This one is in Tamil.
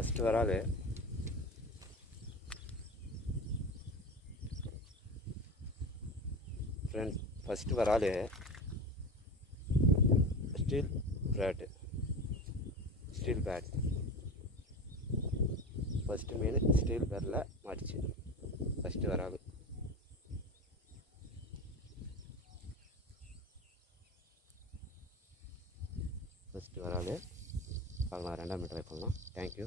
ஃபஸ்ட்டு வரால் ஃப்ரெண்ட்ஸ், ஃபஸ்ட்டு வரால் ஸ்டீல் பிராட்டு, ஸ்டீல் பேட். ஃபஸ்ட்டு மீன் ஸ்டீல் பேரில் மாட்டிச்சு. ஃபஸ்ட்டு வரால். ஃபஸ்ட்டு வரால். பார்க்கலாம், 2ஆம் மீன் ட்ரை பண்ணலாம். தேங்க்யூ.